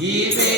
一杯。